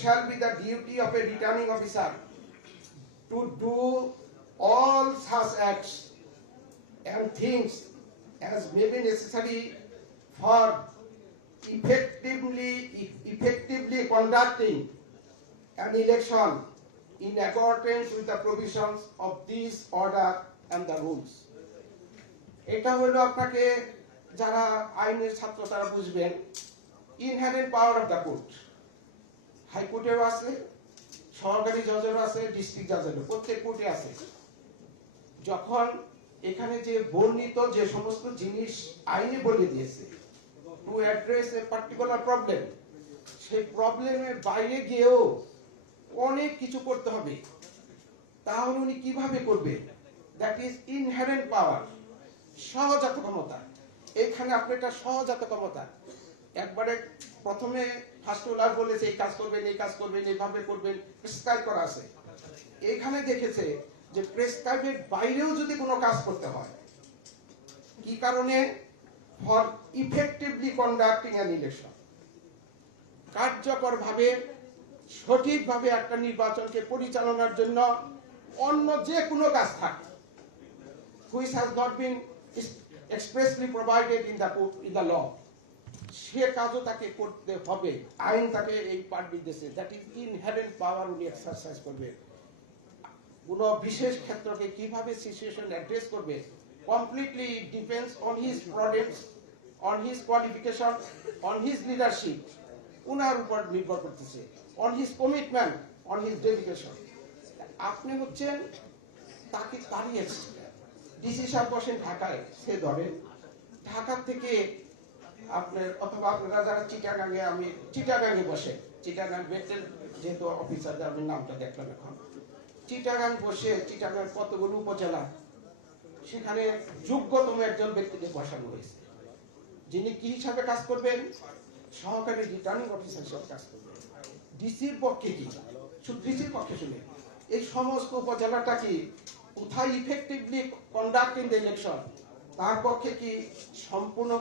shall be the duty of a returning officer to do all such acts and things as may be necessary for effectively effectively conducting an election in accordance with the provisions of this order and the rules. এটা হলো আপনাকে যারা আইনের ছাত্র তারা বুঝবেন inherent power of the court হাইকোর্টেও আছে, সহকারী জজেরও আছে, ডিস্ট্রিক্ট জজেরও, প্রত্যেক কোর্টে আছে। যখন এখানে যে বর্ণিত যে সমস্ত জিনিস আইনে বলে দিয়েছে to address a particular problem সেই প্রবলেমের বাইরে গিয়েও অনেক কিছু করতে হবে। তাহলে উনি কীভাবে করবে? দ্যাট ইজ ইনহারেন্ট পাওয়ার সহজাত ক্ষমতা। এখানে আপনি একটা সহজাত ক্ষমতা। একবারে প্রথমে ফার্স্ট ওলার বলেছে, এই কাজ করবেন, এই কাজ করবেন এইভাবে করবেন প্রেসক্রাইব করা আছে। এইখানে দেখেছে যে প্রেসক্রাইবের বাইরেও যদি কোনো কাজ করতে হয়, কি কারণে? For effectively conducting an election কার্যকরভাবে, সঠিকভাবে একটা নির্বাচনকে পরিচালনার জন্য অন্য যে কোনো কাজ থাকে। Which has not been expressly provided in the in the law. সে কাজও তাকে করতে হবে, আইন তাকে এই পার দিতেছে। দ্যাট ইজ ইনহেরেন্ট পাওয়ার উনি এক্সারসাইজ করবে। কোন বিশেষ ক্ষেত্রকে কীভাবে সিচুয়েশন অ্যাড্রেস করবে? Completely depends on his products on his qualification on his leadership উনার উপর নির্ভর করতেছে। On his commitment on his dedication আপনি হচ্ছেন, তাকে তাড়িয়েছে ডিসি সাহেব বসেন ঢাকায়, সে ধরেন ঢাকা থেকে আপনার, অথবা আপনারা যারা চিটাগাঙ্গে, আমি চিটাগাঙ্গে বসে, চিটাগাং বেটেল যেহেতু অফিসারদের আমি নামটা দেখলাম এখন। চিটাগাং বসে, চিটাগাং কতগুলো উপজেলা, সেখানে যোগ্যতম একজন ব্যক্তিকে বসানো হয়েছে। যিনি কি হিসাবে কাজ করবেন? সহকারী রিটার্নিং অফিসার হিসাবে কাজ করবেন। ডিসির পক্ষে কি? ডিসির পক্ষে শুনে এই সমস্ত উপজেলাটা কি কোথায় ইফেক্টিভলি কন্ডাক্টিং দ্য ইলেকশন তার পক্ষে কি সম্পূর্ণ